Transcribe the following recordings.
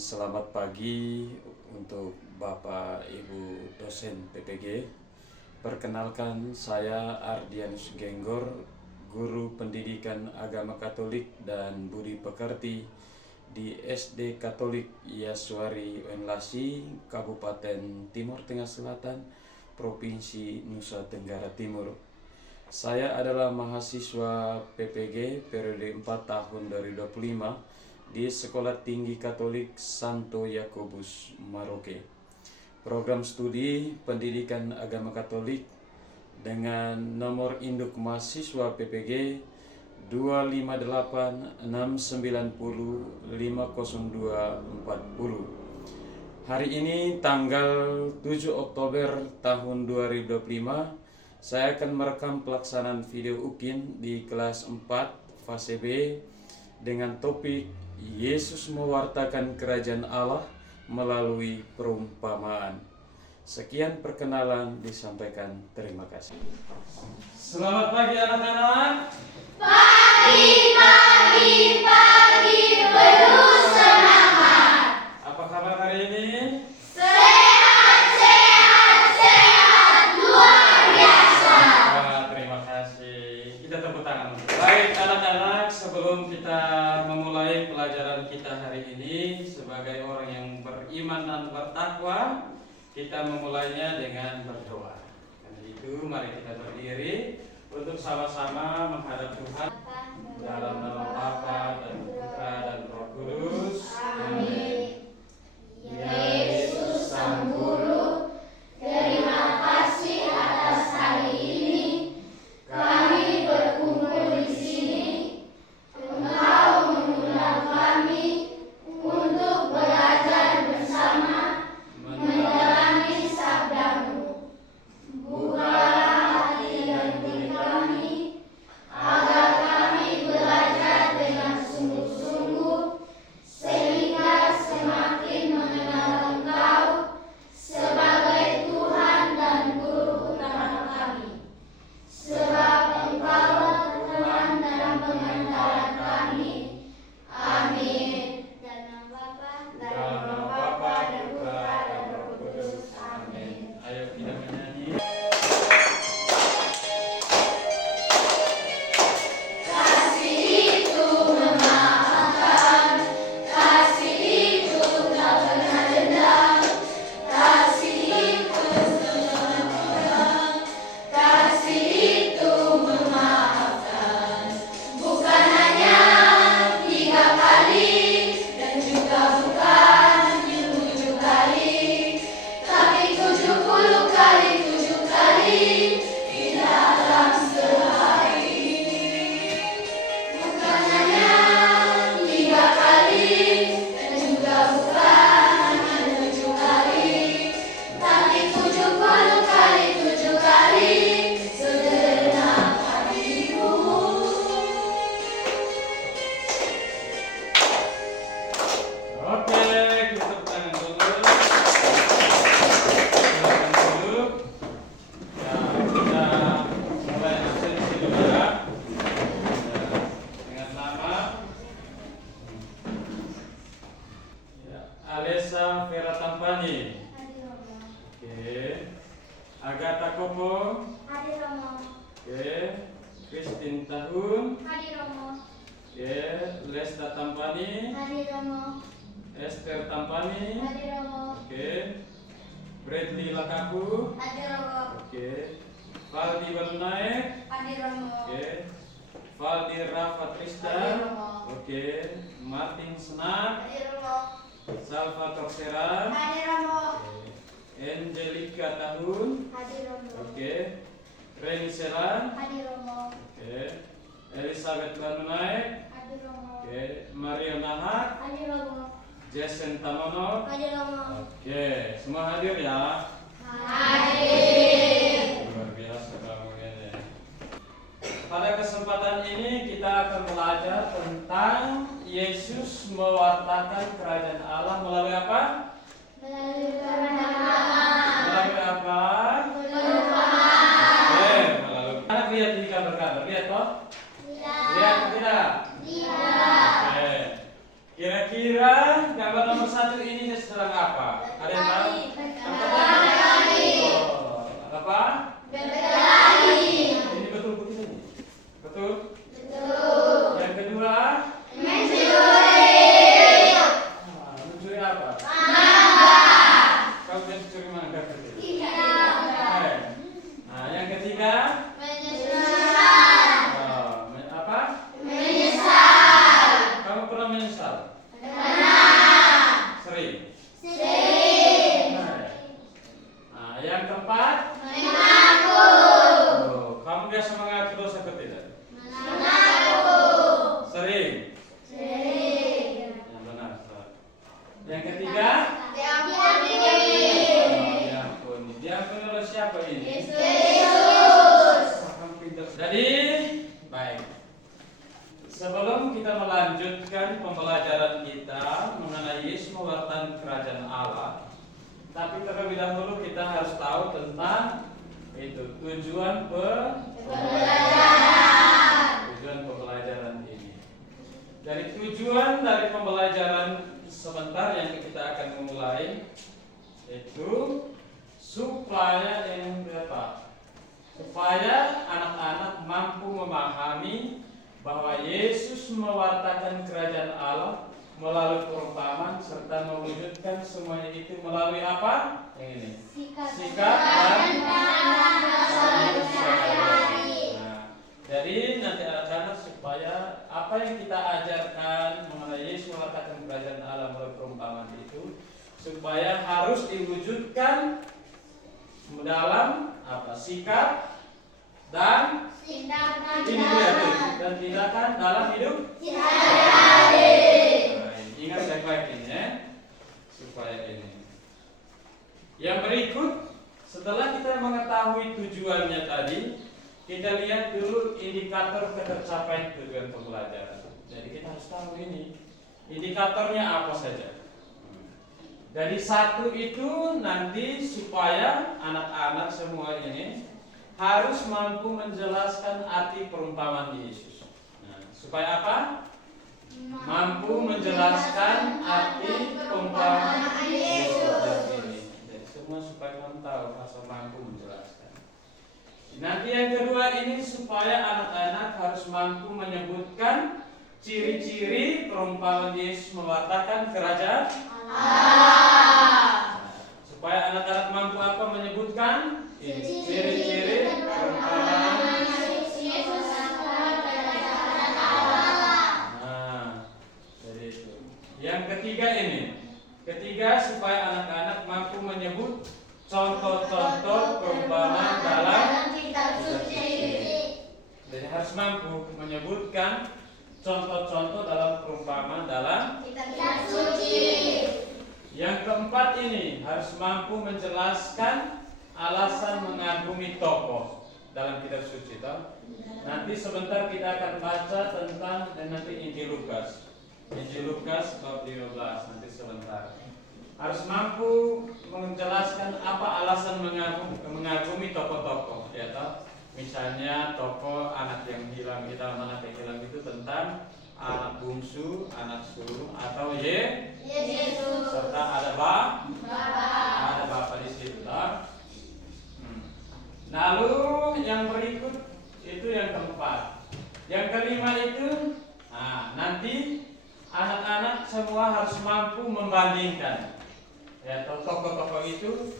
selamat pagi untuk Bapak Ibu dosen PPG. Perkenalkan, saya Ardianus Genggor, guru pendidikan agama Katolik dan budi pekerti di SD Katolik Yaswari Wenlasi, Kabupaten Timur Tengah Selatan, Provinsi Nusa Tenggara Timur. Saya adalah mahasiswa PPG periode 4 tahun 2025 di Sekolah Tinggi Katolik Santo Yakobus Maroke. Program studi pendidikan agama Katolik dengan nomor induk mahasiswa PPG 25869050240. Hari ini tanggal 7 Oktober tahun 2025, saya akan merekam pelaksanaan video UKIN di kelas 4 fase B dengan topik Yesus mewartakan kerajaan Allah melalui perumpamaan. Sekian perkenalan disampaikan. Terima kasih. Selamat pagi anak-anak. Pagi, penuh semangat. Apa kabar hari ini? Sehat, luar biasa. Terima kasih. Kita tepuk tangan. Baik anak-anak, sebelum kita memulai pelajaran kita hari ini sebagai orang yang beriman dan bertakwa, kita memulainya dengan berdoa. Karena itu, mari kita berdiri untuk sama-sama menghadap Tuhan dalam nama Bapa dan Putra dan Roh Kudus. Amin. Yesus Sang Guru, terima kasih atas hari ini kami berkumpul di sini. Engkau mengundang kami untuk belajar bersama menjalani sabda-Mu. Bukalah hati dan hati kami agar kami belajar dengan sungguh-sungguh sehingga semakin mengenal Engkau sebagai Tuhan dan Guru utama kami. Sebab Engkaulah Tuhan dalam pengantaran kami. Amin. Dalam nama Bapa dan Putra dan Roh Kudus. Amin. Ayo kita menyanyi. Kasih itu memaafkan, kasih itu tak pernah dendam, kasih itu senang, kasih itu memaafkan. Bukan hanya 3 kali dan juga bukan 7 kali, tapi 70 kali 7 kali di dalam sehari. Bukan hanya 3 kali dan juga bukan hanya 7 kali, tapi 70 kali 7 kali segenap hatimu. Oke, kita tepuk tangan dulu. Silakan duduk. Ya, kita mulai absensi dulu ya. Dengan nama Alessa Vera Tampani. Oke. Agatha Kopo. Oke. Christine Tahun. Oke. Lesta Tampani. Esther Tampani. Oke. Bradley Lakapu. Oke. Valdi Balunaek. Oke. Valdi Rafa Tristan. Oke. Martin Senak. Salvatore Seran. Oke. Angelica Tahun. Oke. Reni Selan. Oke. Elizabeth Balunaek. Oke. Mario Nahak. Jason Tamono. Oke. Semua hadir ya. Luar biasa kamu ini. Pada kesempatan ini kita akan belajar tentang Yesus mewartakan kerajaan Allah melalui apa? Melalui apa? Oke, melalui. Anak lihat di gambar-gambar, lihat toh? Lihat tidak? Oke. Kira-kira gambar nomor 1 apa? Ada yang tahu? Oh, apa? Ini betul betul ini. Betul? Yang kedua? Mencuri apa? Kau bisa mencuri mangga betul? Nah, yang ketiga? Apa? Kamu pernah menyesal? Sering. Nah, yang keempat? Oh, kamu biasa mengaku dosa atau tidak? Sering. Yang benar. Yang ketiga? Diampuni. Diampuni oleh siapa ini? Kamu pintar. Jadi, baik. Sebelum kita melanjutkan pembelajaran kita mengenai Yesus mewartakan kerajaan Allah, tapi terlebih dahulu kita harus tahu tentang itu tujuan pembelajaran ini. Dari tujuan dari pembelajaran sebentar yang kita akan memulai itu supaya anak-anak mampu memahami bahwa Yesus mewartakan kerajaan Allah melalui perumpamaan serta mewujudkan semuanya itu melalui apa? Yang ini. Sikap dan nah, jadi nanti anak-anak supaya apa yang kita ajarkan mengenai Yesus mewartakan kerajaan Allah melalui perumpamaan itu supaya harus diwujudkan dalam apa? Sikap dan tindakan dalam hidup sehari-hari. Ingat baik-baik ini ya, supaya ini. Yang berikut, setelah kita mengetahui tujuannya tadi, kita lihat dulu indikator ketercapaian tujuan pembelajaran. Jadi kita harus tahu ini indikatornya apa saja. Dari satu itu nanti supaya anak-anak semua ini harus mampu menjelaskan arti perumpamaan Yesus. Nah, supaya apa? Mampu menjelaskan arti perumpamaan Yesus ini. Jadi semua supaya kamu tahu asal mampu menjelaskan. Nanti yang kedua ini supaya anak-anak harus mampu menyebutkan ciri-ciri perumpamaan Yesus mewartakan kerajaan Allah. Supaya anak-anak mampu apa menyebutkan ciri-ciri perumpamaan Yesus kerajaan Allah. Nah, jadi itu. Yang ketiga ini. Ketiga supaya anak-anak mampu menyebut contoh-contoh perumpamaan dalam kitab suci. Jadi harus mampu menyebutkan contoh-contoh dalam perumpamaan dalam kitab suci. Yang keempat ini harus mampu menjelaskan alasan mengagumi tokoh dalam kitab suci. Nanti sebentar kita akan baca tentang nanti Injil Lukas. Injil Lukas bab 15 nanti sebentar. Harus mampu menjelaskan apa alasan mengagumi tokoh-tokoh, ya toh? Misalnya tokoh anak yang hilang, anak yang hilang itu tentang anak bungsu, anak sulung atau Yesus. Serta ada Bapa di situ. Lalu yang berikut itu yang keempat. Yang kelima itu nanti anak-anak semua harus mampu membandingkan. Ya, tokoh-tokoh itu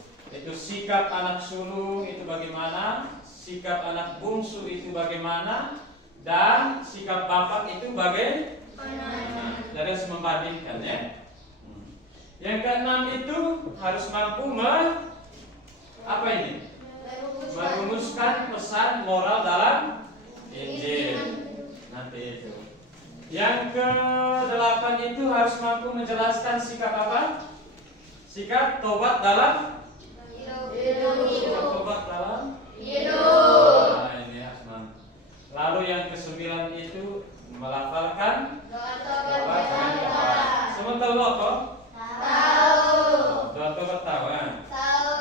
sikap anak sulung itu bagaimana, sikap anak bungsu itu bagaimana, dan sikap bapak itu bagaimana. Jadi harus membandingkan ya. Yang keenam itu harus mampu merumuskan pesan moral dalam Injil. Nanti itu. Yang ke-8 itu harus mampu menjelaskan sikap apa? Sikap tobat dalam hidup. Tobat dalam hidup. Nah, ini harus mampu. Lalu yang ke-9 itu melafalkan doa tobat. Semua tahu apa? Tahu. Doa tobat tahu kan? Tahu.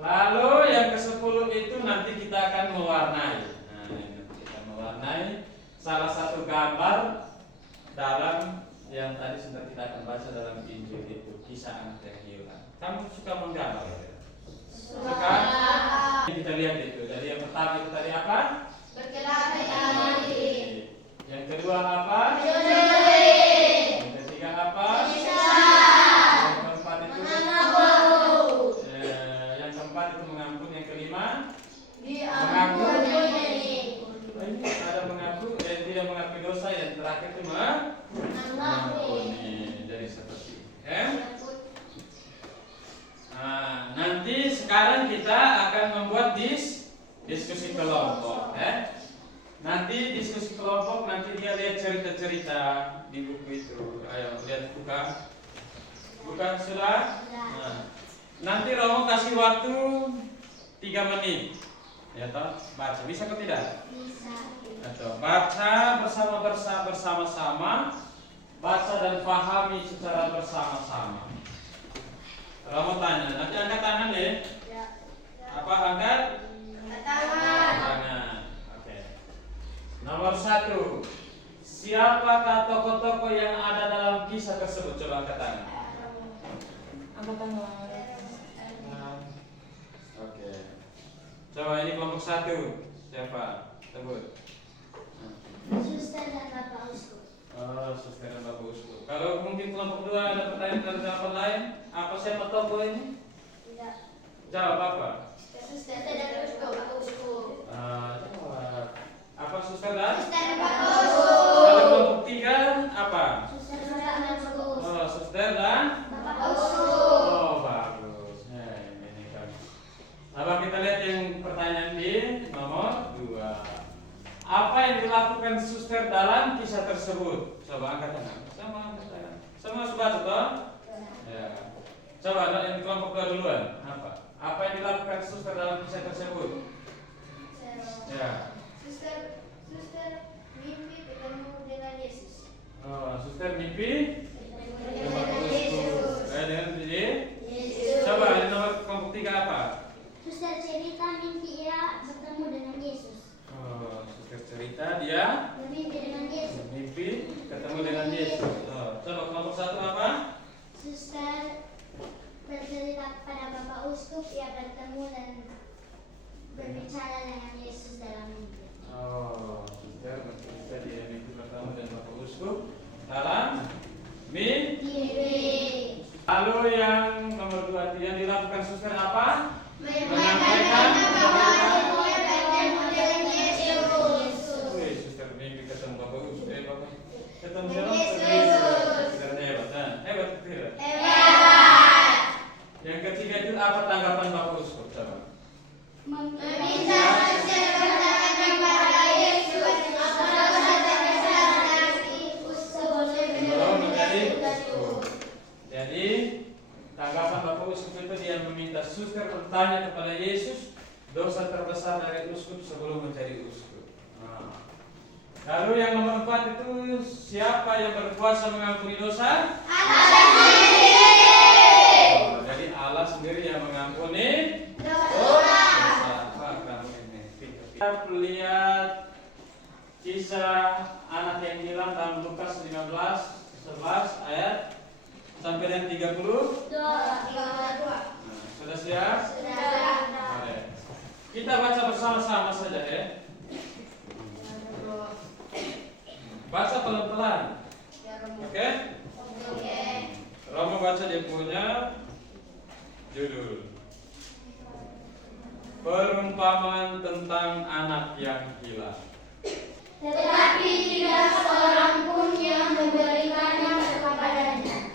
Lalu yang ke-10 itu nanti kita akan mewarnai. Nah, ini kita mewarnai salah satu gambar dalam yang tadi sudah kita akan baca dalam dalam Injil itu kisah anak yang hilang. Kamu suka menggambar ya? Suka? Kita lihat itu. Jadi yang pertama itu tadi apa? Berkelahi. Yang kedua apa? Mencuri. Yang ketiga apa? Menyiksa. Yang keempat itu Mengaku. yang keempat itu mengampun. Yang kelima Diampuni. ini ada mengaku dan tidak mengakui dosa. Yang terakhir itu mengampuni. Jadi seperti itu. Nah, nanti sekarang kita akan membuat diskusi kelompok. Nanti diskusi kelompok, nanti dia lihat cerita-cerita di buku itu. Ayo lihat, buka sudah. Nah, nanti Romo kasih waktu 3 menit. Ya toh, baca bisa atau tidak? Bisa. Atau baca bersama-sama, baca dan pahami secara bersama-sama. Romo tanya, nanti angkat tangan ya. Apa angkat? Tangan. Oke. Nomor 1. Siapakah tokoh-tokoh yang ada dalam kisah tersebut? Coba angkat tangan. Angkat tangan. Oke. Coba ini kelompok 1. Siapa? Sebut. Suster dan Bapak Uskup. Oh, suster dan Bapak Uskup. Kalau mungkin kelompok 2 ada pertanyaan dari jawaban lain, apa siapa tokoh ini? Tidak. Jawab apa? Suster dan Uskup. Jawab. Apa suster dan? Suster dan Bapak Uskup. Kalau kelompok 3 apa? Suster dan Uskup. Oh, suster dan? Bapak Uskup. Oh, bagus. Ini kan. Coba kita lihat yang pertanyaan di nomor 2. Apa yang dilakukan suster dalam kisah tersebut? Coba angkat tangan. Semua sudah toh? Ya. Coba yang di kelompok 2 duluan. Apa yang dilakukan suster dalam kisah tersebut? Ya. Suster mimpi ketemu dengan Yesus. Oh, suster mimpi? Dengan Yesus. Dengan Yesus. Coba di nomor kelompok 3 apa? Suster cerita mimpi ia bertemu dengan Yesus. Oh, suster cerita dia Bermimpi dengan Yesus. mimpi ketemu dengan Yesus. Oh, coba kelompok 1 apa? Suster bercerita kepada Bapak Uskup ia bertemu dan berbicara dengan Yesus dalam mimpi. Oh, suster bercerita dia mimpi ketemu dengan Bapak Uskup dalam mimpi. Lalu yang nomor 2 yang dilakukan suster apa? Menyampaikan bahwa ia bertemu dengan Yesus. Wih, suster mimpi ketemu Bapak Uskup. Bapak ketemu siapa? Yesus. Susternya hebat. Nah, hebat tidak? Hebat. Yang ketiga itu apa tanggapan Bapak Uskup? Coba. Meminta suster bertanya kepada Yesus apakah saja nanti uskup Belum menjadi uskup. Jadi tanggapan Bapak Uskup itu dia meminta suster bertanya kepada Yesus dosa terbesar dari uskup sebelum menjadi uskup. Lalu yang nomor 4 itu siapa yang berkuasa mengampuni dosa? Allah sendiri. Oh, jadi Allah sendiri yang mengampuni Dosa. Apa kamu ini? Kita lihat kisah anak yang hilang dalam Lukas 15:11 ayat sampai dengan 30. Sudah siap? Oke. Kita baca bersama-sama saja ya. Baca pelan-pelan. Oke? Romo baca dia punya judul Perumpamaan tentang anak yang hilang. Tetapi tidak seorang pun yang memberikannya kepadanya.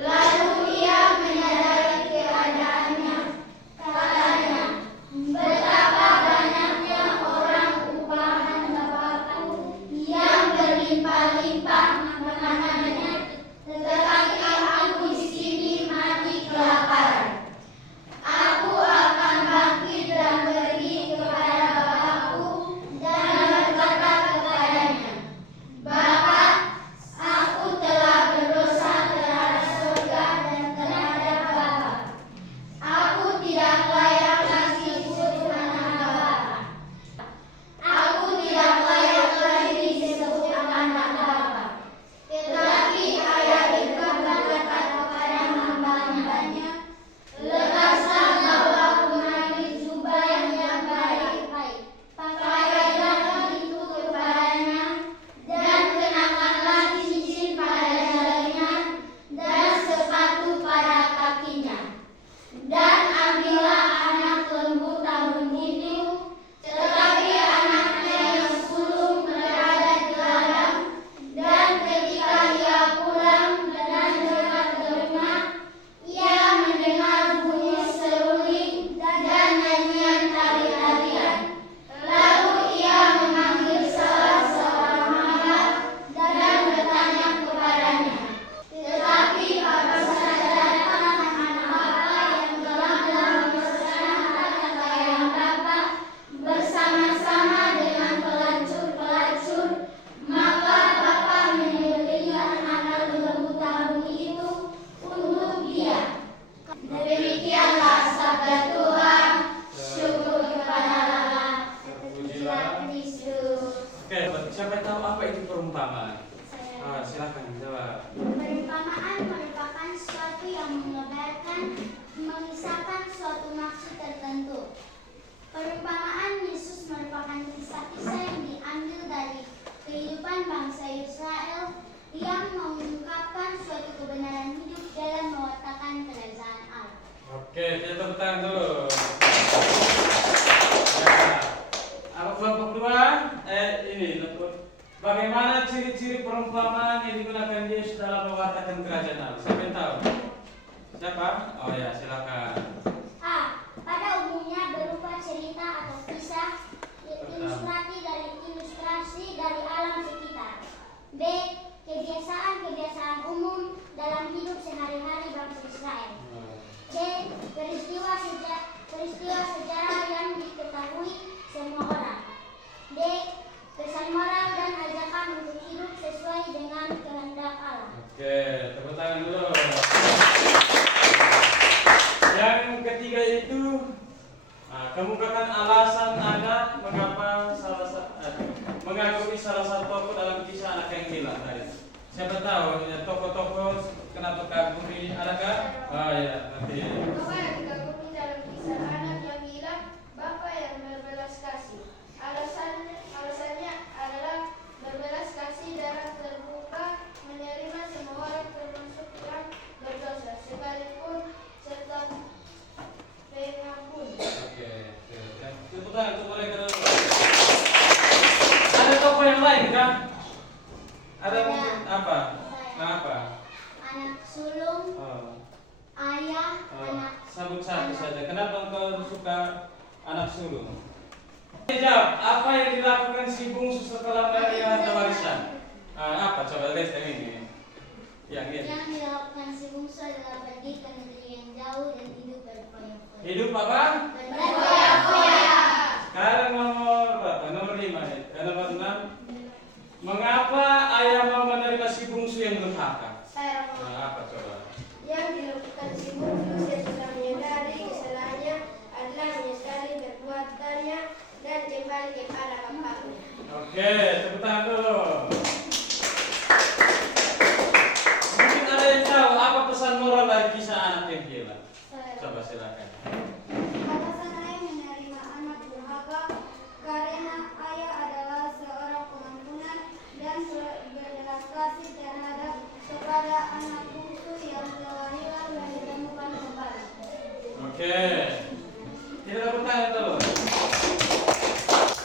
Lalu ia menyadari keadaannya. Katanya, betapa banyaknya orang upahan Bapakku yang berlimpah-limpah makanannya, tetapi aku di sini mati kelaparan. Aku akan bangkit dan pergi kepada Bapakku dan berkata kepadanya, Bapa, aku Oke, kita tepuk tangan dulu. Ya. Apa kelompok dua? Bagaimana ciri-ciri perumpamaan yang digunakan Yesus dalam mewartakan kerajaan Allah? Siapa yang tahu? Siapa? Oh ya, silakan. A. Pada umumnya berupa cerita atau kisah ilustrasi dari alam sekitar. B. Kebiasaan umum dalam hidup sehari-hari bangsa Israel. C. Peristiwa sejarah yang diketahui semua orang. D. Pesan moral dan ajakan untuk hidup sesuai dengan kehendak Allah. Oke, tepuk tangan dulu. Yang ketiga itu kemukakan alasan Anda mengapa mengagumi salah satu tokoh dalam kisah anak yang hilang tadi. Siapa tahu ya, tokoh-tokoh kenapa kagumi adakah? Oh ya, nanti. Bapak yang dikagumi dalam kisah anak yang hilang, Bapak yang berbelas kasih. Alasannya adalah berbelas kasih dan terbuka menerima semua orang termasuk yang berdosa, sekalipun serta pengampun. Oke. Tepuk tangan untuk mereka dulu. Ada tokoh yang lain kan? Ada mungkin apa? Apa? Anak sulung, Oh. ayah, anak. Sabut satu saja. Kenapa engkau suka anak sulung? Jawab, apa yang dilakukan si bungsu setelah menerima harta warisan? Apa? Coba lihat yang ini. Yang ini. Yang dilakukan si bungsu adalah pergi ke negeri yang jauh dan hidup berfoya-foya. Hidup apa? Berfoya-foya. Sekarang nomor berapa? Nomor 5 ya. Nomor 6. Mengapa ayah mau menerima si bungsu yang durhaka? Saya Apa coba? yang dilakukan si bungsu setelah menyadari kesalahannya adalah menyesali perbuatannya dan kembali kepada bapaknya. Oke, tepuk tangan dulu. Mungkin ada yang tahu apa pesan moral dari kisah anak yang hilang? Coba silakan. Alasan ayah menerima anak durhaka karena ayah adalah seorang pengampunan dan berbelas kasih terhadap kepada anak bungsu yang telah hilang dan ditemukan kembali. Oke. Kita tepuk tangan dulu.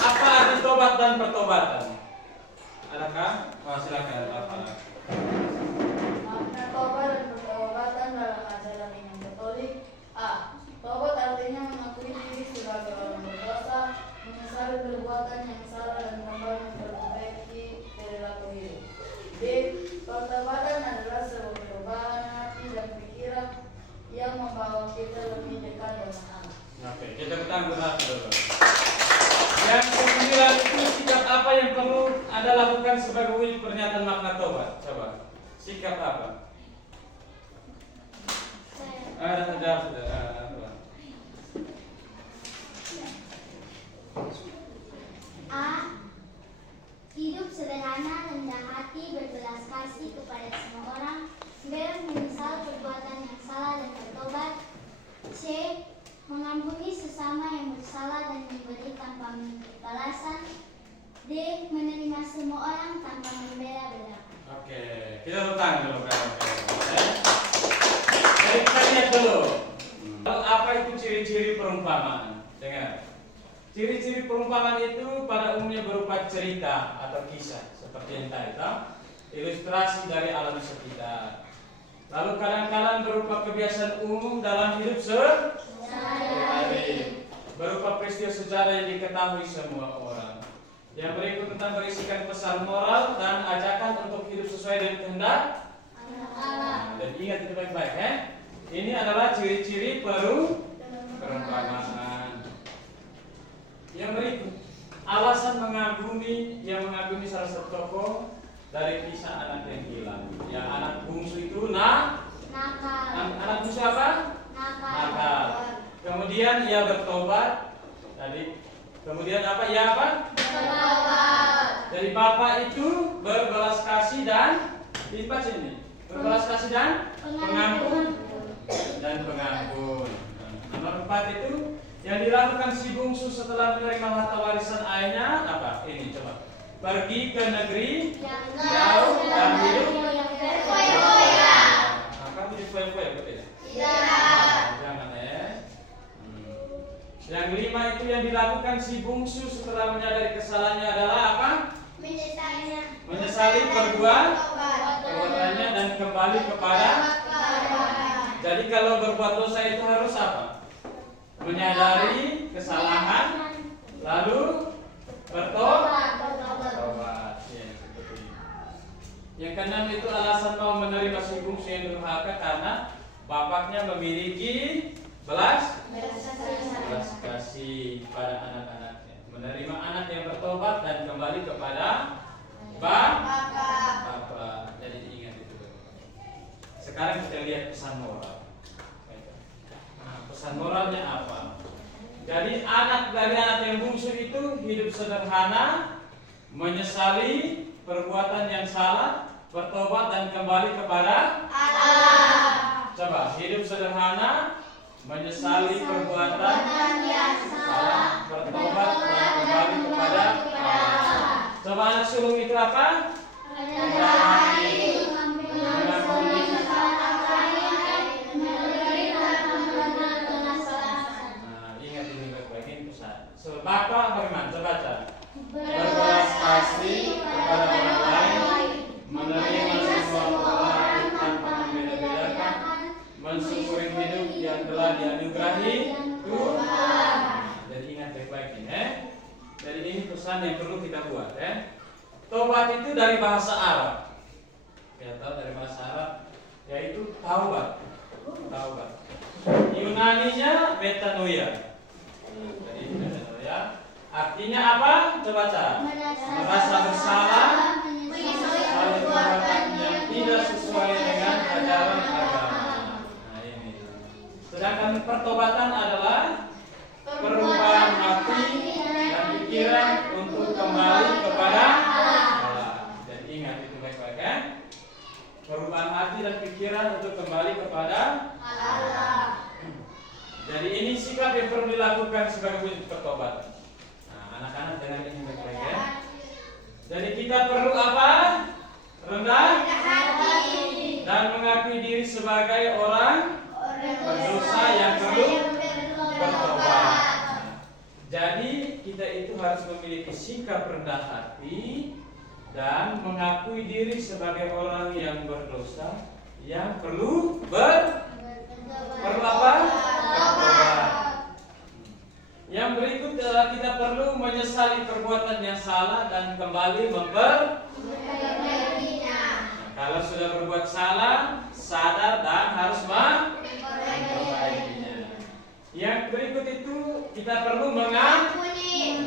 Apa arti tobat dan pertobatan? Adakah? Oh, silakan. Apa? Makna tobat dan pertobatan dalam ajaran iman Katolik. A. Tobat artinya mengakui diri sebagai orang berdosa, menyesali perbuatan yang salah dan kembali memperbaiki perilaku hidup. B. Pertobatan adalah sebuah perubahan hati dan pikiran yang membawa kita lebih dekat dengan Allah. Oke, kita bertanggung dulu. Yang kesembilan itu sikap apa yang perlu Anda lakukan sebagai wujud pernyataan makna tobat? Coba. Sikap apa? Ada terjawab sudah. A. Hidup sederhana, rendah hati, berbelas kasih kepada semua orang, menyesal perbuatan yang salah dan bertobat. C. Mengampuni sesama yang bersalah dan memberi tanpa menuntut balasan. D. Menerima semua orang tanpa membela-bela. Oke, kita bertanya dulu kan. Jadi kita lihat dulu. Apa itu ciri-ciri perumpamaan? Dengar. Ciri-ciri perumpamaan itu pada umumnya berupa cerita atau kisah seperti yang tadi, ilustrasi dari alam sekitar. Lalu kadang-kadang berupa kebiasaan umum dalam hidup sehari-hari, berupa peristiwa sejarah yang diketahui semua orang. Yang berikut tentang berisikan pesan moral dan ajakan untuk hidup sesuai dengan kehendak Allah. Dan ingat itu baik-baik, Ini adalah ciri-ciri perumpamaan. Yang berikut, alasan yang mengagumi salah satu tokoh dari kisah anak yang hilang. Ya, anak bungsu itu nakal. Anak bungsu apa? Nakal. Kemudian ia bertobat. Kemudian apa? Ia apa? Bertobat. Jadi bapak itu berbelas kasih dan dibaca ini. Berbelas kasih dan pengampun. Nomor 4 itu yang dilakukan si bungsu setelah menerima harta warisan ayahnya apa? Ini coba. Pergi ke negeri jauh dan hidup berfoya-foya. Kamu di foya-foya betul ya? Tidak. Jangan Yang 5 itu yang dilakukan si bungsu setelah menyadari kesalahannya adalah apa? Menyesali perbuatannya dan kembali kepada. Jadi kalau berbuat dosa itu harus apa? Menyadari kesalahan, lalu bertobat. Ya, seperti itu. Yang keenam itu alasan mau menerima si bungsu yang durhaka karena bapaknya memiliki belas kasih pada anak-anaknya. Menerima anak yang bertobat dan kembali kepada Bapak. Jadi ingat itu. Sekarang kita lihat pesan moral. Nah, pesan moralnya apa? Jadi dari anak yang bungsu itu hidup sederhana, menyesali perbuatan yang salah, bertobat dan kembali kepada Allah. Coba hidup sederhana, menyesali perbuatan yang salah, bertobat dan kembali kepada Allah. Coba anak sulung itu apa? Bapak bagaimana? Coba baca. Berbelas kasih kepada orang lain, menerima semua orang tanpa membeda-bedakan, mensyukuri hidup yang telah dianugerahi Tuhan. Jadi ingat baik-baik ini. Jadi ini pesan yang perlu kita buat. Tobat itu dari bahasa Arab. Ya, tahu dari bahasa Arab, yaitu taubat. Yunaninya metanoia. Jadi metanoia artinya apa? Coba baca. Merasa bersalah, menyesali perbuatan yang tidak sesuai dengan ajaran agama. Nah ini. Sedangkan pertobatan adalah perubahan hati dan pikiran untuk kembali kepada Allah. Jadi ingat itu baik-baik ya. Perubahan hati dan pikiran untuk kembali kepada Allah. Jadi ini sikap yang perlu dilakukan sebagai wujud pertobatan. Nah, anak-anak dengar ini baik-baik ya. Jadi kita perlu apa? Rendah hati dan mengakui diri sebagai orang berdosa yang perlu bertobat. Jadi kita itu harus memiliki sikap rendah hati dan mengakui diri sebagai orang yang berdosa yang perlu apa? Bertobat. Yang berikut adalah kita perlu menyesali perbuatan yang salah dan kembali memperbaikinya. Kalau sudah berbuat salah, sadar dan harus memperbaikinya. Yang berikut itu kita perlu mengampuni,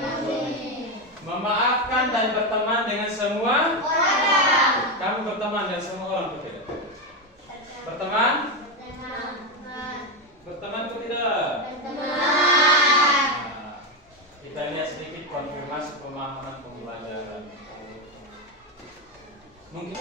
memaafkan dan berteman dengan semua orang. Kamu berteman dengan semua orang atau tidak? Berteman? Berteman atau tidak? Kita lihat sedikit konfirmasi pemahaman pembelajaran. Mungkin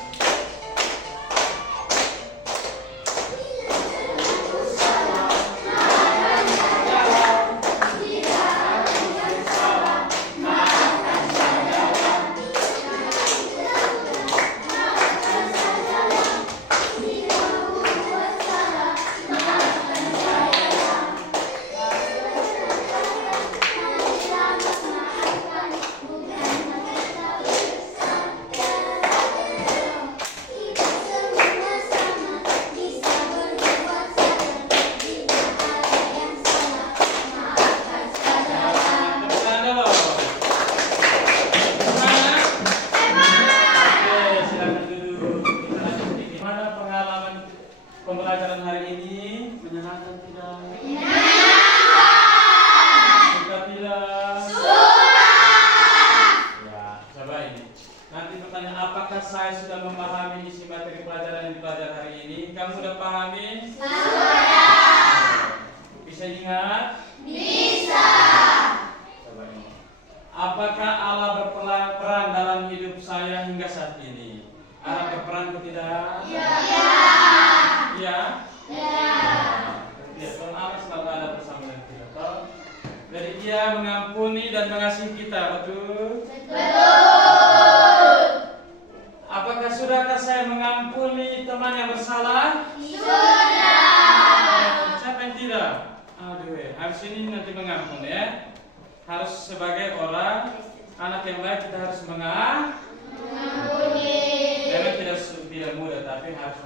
pembelajaran hari ini menyenangkan tidak? Suka tidak? Ya, coba ini. Nanti pertanyaan, apakah saya sudah memahami isi materi pelajaran yang dipelajari hari ini? Kamu sudah pahami? Bisa ingat? Bisa. Coba ini. Apakah Allah berperan dalam hidup saya hingga saat ini? Allah berperan atau tidak? Iya. Iya. Ya, Tuhan Allah selalu ada bersama dengan kita. Toh? Jadi Dia mengampuni dan mengasihi kita, betul? Betul. Apakah sudahkah saya mengampuni teman yang bersalah? Sudah. Siapa yang tidak? Aduh, harus ini nanti mengampun ya. Harus sebagai orang anak yang baik kita harus mengampuni. Memang tidak mudah tapi harus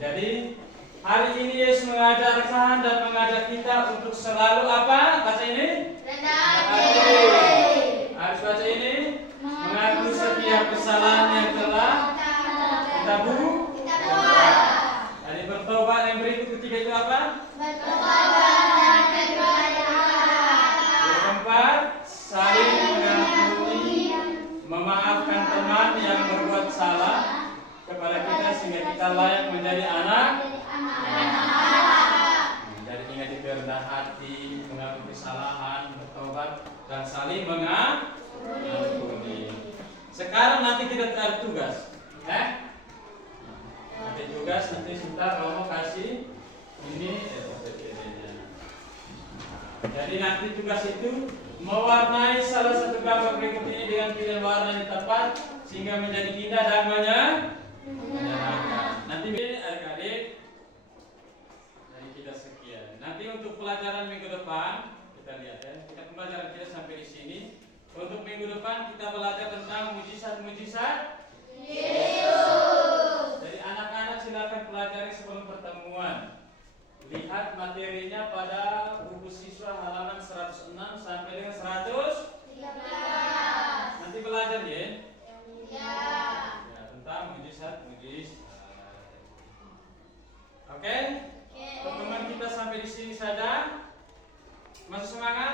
Jadi hari ini Yesus mengajarkan dan mengajak kita untuk selalu apa? Baca ini. Harus baca ini. Mengakui setiap kesalahan yang telah kita buat. Jadi bertobat yang berikut ketiga itu apa? Yang keempat, saling mengampuni, memaafkan teman yang berbuat salah kepada kita sehingga kita layak menjadi anak. Jadi ingat itu rendah hati, mengakui kesalahan, bertobat dan saling mengampuni. Sekarang nanti kita cari tugas, nanti tugas nanti kita Romo kasih ini. Jadi nanti tugas itu mewarnai salah satu gambar berikut ini dengan pilihan warna yang tepat sehingga menjadi indah dan menyenangkan. Nanti adik-adik dari kita sekian. Nanti untuk pelajaran minggu depan kita lihat ya. Kita pelajaran kita sampai di sini. Untuk minggu depan kita belajar tentang mujizat-mujizat Yesus. Jadi anak-anak silakan pelajari sebelum pertemuan. Lihat materinya pada buku siswa halaman 106 sampai dengan 113. Nanti belajar ya. Ya, tentang mujizat. Oke? Pertemuan kita sampai di sini saja. Masih semangat?